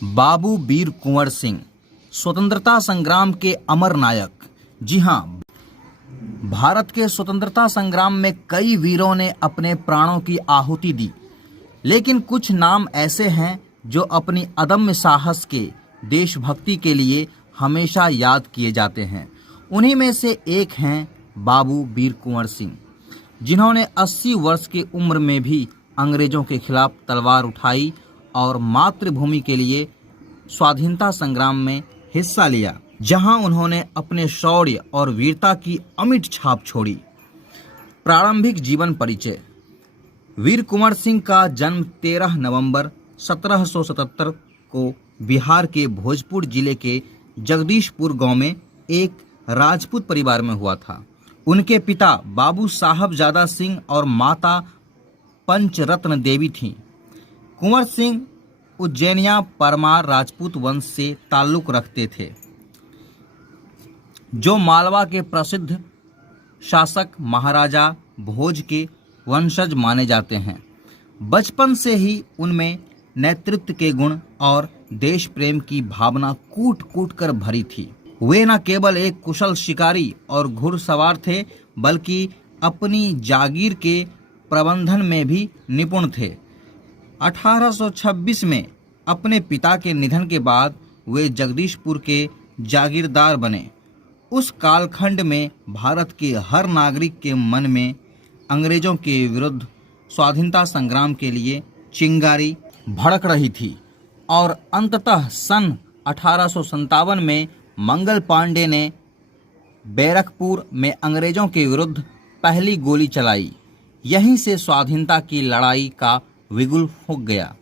बाबू वीर कुंवर सिंह स्वतंत्रता संग्राम के अमर नायक। जी हाँ, भारत के स्वतंत्रता संग्राम में कई वीरों ने अपने प्राणों की आहुति दी, लेकिन कुछ नाम ऐसे हैं जो अपनी अदम्य साहस के देशभक्ति के लिए हमेशा याद किए जाते हैं। उन्हीं में से एक हैं बाबू वीर कुंवर सिंह, जिन्होंने 80 वर्ष की उम्र में भी अंग्रेजों के खिलाफ तलवार उठाई और मातृभूमि के लिए स्वाधीनता संग्राम में हिस्सा लिया, जहां उन्होंने अपने शौर्य और वीरता की अमिट छाप छोड़ी। प्रारंभिक जीवन परिचय। वीर कुंवर सिंह का जन्म 13 नवंबर 1777 को बिहार के भोजपुर जिले के जगदीशपुर गांव में एक राजपूत परिवार में हुआ था। उनके पिता बाबू साहबजादा सिंह और माता पंचरत्न देवी थीं। कुंवर सिंह उज्जैनिया परमार राजपूत वंश से ताल्लुक रखते थे, जो मालवा के प्रसिद्ध शासक महाराजा भोज के वंशज माने जाते हैं। बचपन से ही उनमें नेतृत्व के गुण और देश प्रेम की भावना कूट कूट कर भरी थी। वे न केवल एक कुशल शिकारी और घुड़सवार थे, बल्कि अपनी जागीर के प्रबंधन में भी निपुण थे। 1826 में अपने पिता के निधन के बाद वे जगदीशपुर के जागीरदार बने। उस कालखंड में भारत के हर नागरिक के मन में अंग्रेजों के विरुद्ध स्वाधीनता संग्राम के लिए चिंगारी भड़क रही थी और अंततः सन 1857 में मंगल पांडे ने बैरकपुर में अंग्रेजों के विरुद्ध पहली गोली चलाई। यहीं से स्वाधीनता की लड़ाई का बिगुल फूंक गया।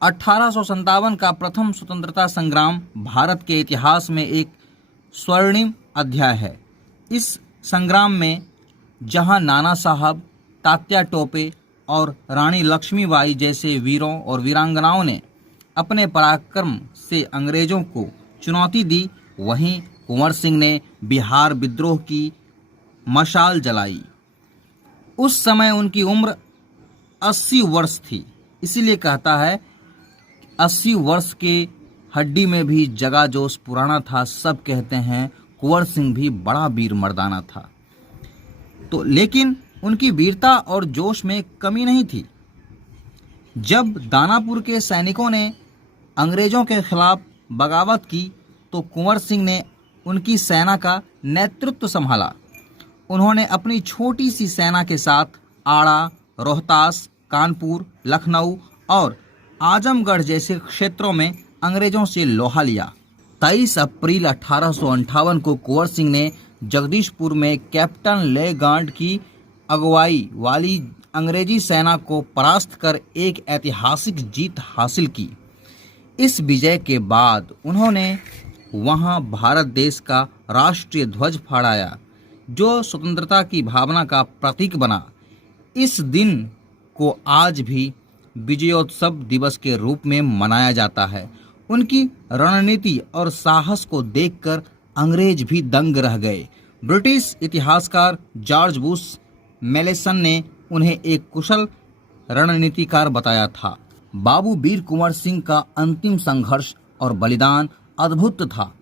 1857 का प्रथम स्वतंत्रता संग्राम भारत के इतिहास में एक स्वर्णिम अध्याय है। इस संग्राम में जहां नाना साहब, तात्या टोपे और रानी लक्ष्मीबाई जैसे वीरों और वीरांगनाओं ने अपने पराक्रम से अंग्रेजों को चुनौती दी, वहीं कुंवर सिंह ने बिहार विद्रोह की मशाल जलाई। उस समय उनकी उम्र 80 वर्ष थी। इसीलिए कहता है 80 वर्ष के हड्डी में भी जगा जोश पुराना था। सब कहते हैं कुंवर सिंह भी बड़ा वीर मर्दाना था। तो लेकिन उनकी वीरता और जोश में कमी नहीं थी। जब दानापुर के सैनिकों ने अंग्रेजों के खिलाफ बगावत की तो कुंवर सिंह ने उनकी सेना का नेतृत्व संभाला। उन्होंने अपनी छोटी सी सेना के साथ आड़ा, रोहतास, कानपुर, लखनऊ और आजमगढ़ जैसे क्षेत्रों में अंग्रेजों से लोहा लिया। 23 अप्रैल 1858 को कुंवर सिंह ने जगदीशपुर में कैप्टन लेगार्ड की अगुवाई वाली अंग्रेजी सेना को परास्त कर एक ऐतिहासिक जीत हासिल की। इस विजय के बाद उन्होंने वहां भारत देश का राष्ट्रीय ध्वज फहराया, जो स्वतंत्रता की भावना का प्रतीक बना। इस दिन को आज भी विजयोत्सव दिवस के रूप में मनाया जाता है। उनकी रणनीति और साहस को देखकर अंग्रेज भी दंग रह गए। ब्रिटिश इतिहासकार जॉर्ज बुश मेलेसन ने उन्हें एक कुशल रणनीतिकार बताया था। बाबू वीर कुंवर सिंह का अंतिम संघर्ष और बलिदान अद्भुत था।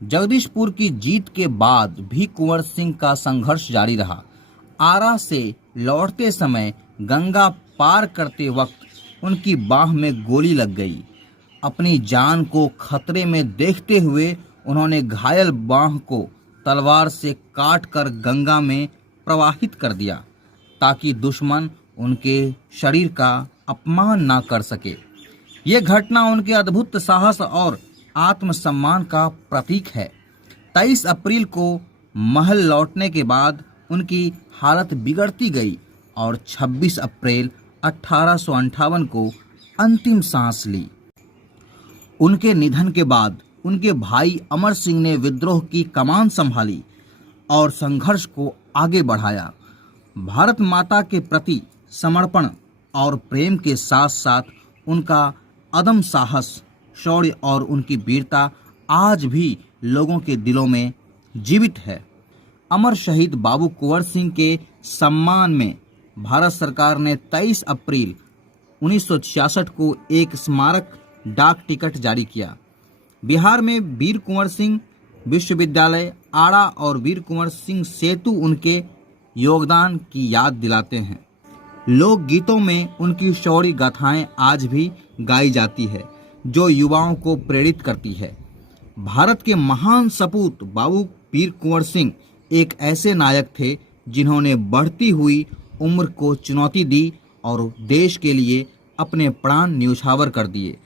जगदीशपुर की जीत के बाद भी कुंवर सिंह का संघर्ष जारी रहा। आरा से लौटते समय गंगा पार करते वक्त उनकी बाह में गोली लग गई। अपनी जान को खतरे में देखते हुए उन्होंने घायल बाह को तलवार से काटकर गंगा में प्रवाहित कर दिया, ताकि दुश्मन उनके शरीर का अपमान ना कर सके। ये घटना उनके अद्भुत साहस और आत्मसम्मान का प्रतीक है। 23 अप्रैल को महल लौटने के बाद उनकी हालत बिगड़ती गई और 26 अप्रैल 1858 को अंतिम सांस ली। उनके निधन के बाद उनके भाई अमर सिंह ने विद्रोह की कमान संभाली और संघर्ष को आगे बढ़ाया। भारत माता के प्रति समर्पण और प्रेम के साथ साथ उनका अदम साहस, शौर्य और उनकी वीरता आज भी लोगों के दिलों में जीवित है। अमर शहीद बाबू कुंवर सिंह के सम्मान में भारत सरकार ने 23 अप्रैल 1966 को एक स्मारक डाक टिकट जारी किया। बिहार में वीर कुंवर सिंह विश्वविद्यालय आड़ा और वीर कुंवर सिंह सेतु उनके योगदान की याद दिलाते हैं। लोकगीतों में उनकी शौर्य गाथाएं आज भी गाई जाती है, जो युवाओं को प्रेरित करती है। भारत के महान सपूत बाबू वीर कुंवर सिंह एक ऐसे नायक थे जिन्होंने बढ़ती हुई उम्र को चुनौती दी और देश के लिए अपने प्राण न्यौछावर कर दिए।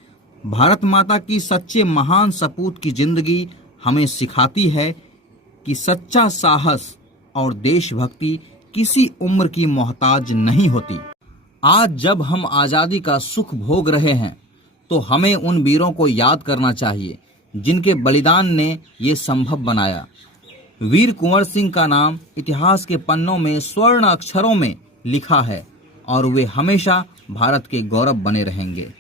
भारत माता की सच्चे महान सपूत की जिंदगी हमें सिखाती है कि सच्चा साहस और देशभक्ति किसी उम्र की मोहताज नहीं होती। आज जब हम आज़ादी का सुख भोग रहे हैं तो हमें उन वीरों को याद करना चाहिए जिनके बलिदान ने ये संभव बनाया। वीर कुंवर सिंह का नाम इतिहास के पन्नों में स्वर्ण अक्षरों में लिखा है और वे हमेशा भारत के गौरव बने रहेंगे।